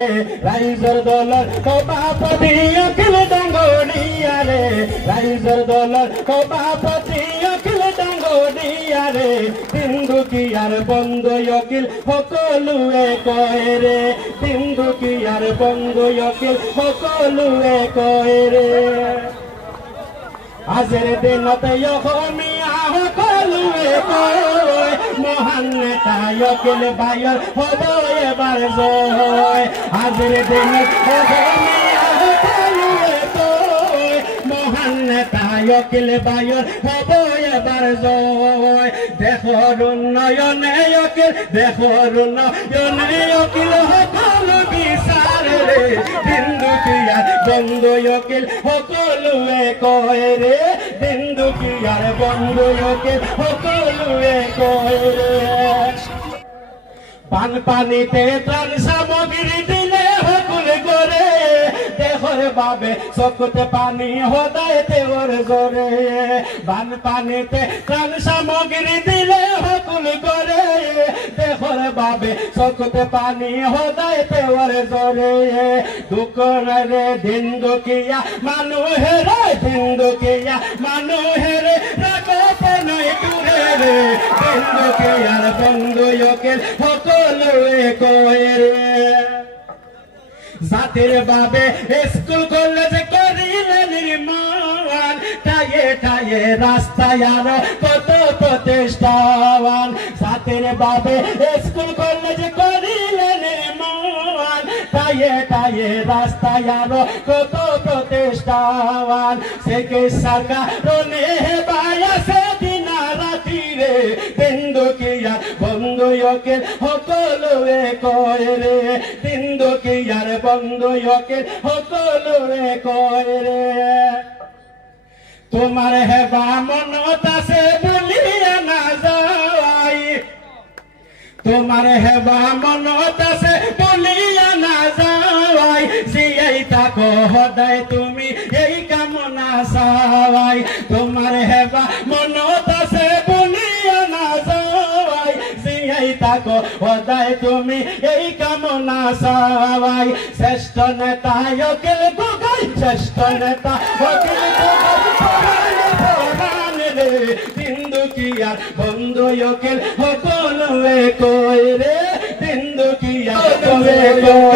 রাইজর দলার সভাপতি অখিল ডাঙ্গরিয়া রে, রাইজর দলার সভাপতি অখিল ডাঙ্গরিয়া রে, তিনদুকিয়ার বন্ধু অখিল সকলোৱে কয় রে, তিনদুকিয়ার বন্ধু অখিল সকলোৱে কয় রে। আজিৰ দিনত অসমীয়া সকলোৱে কয়, মহান নেতা অখিল বায়ৰ হ'ব এবাৰ জয়। আজিৰ দিনত অসমীয়া সকলোৱে কয়, মহান নেতা অখিল বায়ৰ হ'ব এবাৰ জয়। দেশৰ উন্নয়নে অখিল, দেশৰ উন্নয়নে অখিল সকলো বিচাৰে ৰে, তিনদুকিয়াৰ বন্ধু অখিল সকলোৱে কয় ৰে, তিনদুকিয়াৰ বন্ধু অখিল সকলোৱে কয় ৰে। বানপানীতে ত্ৰাণ সামগ্ৰী দিলে সকল কৰে, দেশৰ বাবে চকুতে পানী সদায় তেওঁৰ জৰে। বানপানীতে ত্ৰাণ সামগ্ৰী দিলে সকল কৰে, দেশৰ বাবে চকুতে পানী সদায় তেওঁৰ জৰে। দুখৰে দিন দুখীয়া মানুহেৰে, দিন দুখীয়া মানুহেৰে ৰাগতে নৈ দূৰে ৰে, তিনদুকিয়াৰ বন্ধু অখিল সকলোৱে কয় ৰে। জাতিৰ বাবে স্কুল কলেজ কৰিলে নিৰ্মাণ, ঠায়ে ঠায়ে ৰাস্তায় আৰু কত প্ৰতিষ্ঠান। জাতিৰ বাবে স্কুল কলেজ কৰিলে নিৰ্মাণ, ঠায়ে ঠায়ে ৰাস্তায় আৰু কত প্ৰতিষ্ঠান। চিকিৎসাৰ কাৰণে হেবাই আছে দিনা ৰাতি ৰে, তিনদুকিয়াৰ বন্ধু অখিল সকলোৱে কয় ৰে, তিনদুকিয়াৰ বন্ধু অখিল সকলোৱে কয় ৰে। তোমাৰ হেবা মনত আছে বুলিয়া নাযায়, তোমাৰ হেবা মনত আছে বুলিয়া নাযায়, জীয়াই থাকো সদায় তুমি এই কামনা চাৱাই। তোমাৰ হেবা মনত আছে বুলিয়া নাযায়, জীয়াই থাকো সদায় তুমি এই কামনা চাৱাই। শ্ৰেষ্ঠ নেতা অখিল গগৈ, শ্ৰেষ্ঠ নেতা অখিল গগৈ, তিনদুকিয়াৰ বন্ধু অখিল সকলোৱে কয় ৰে, তিনদুকিয়াৰ সকলোৱে কয়।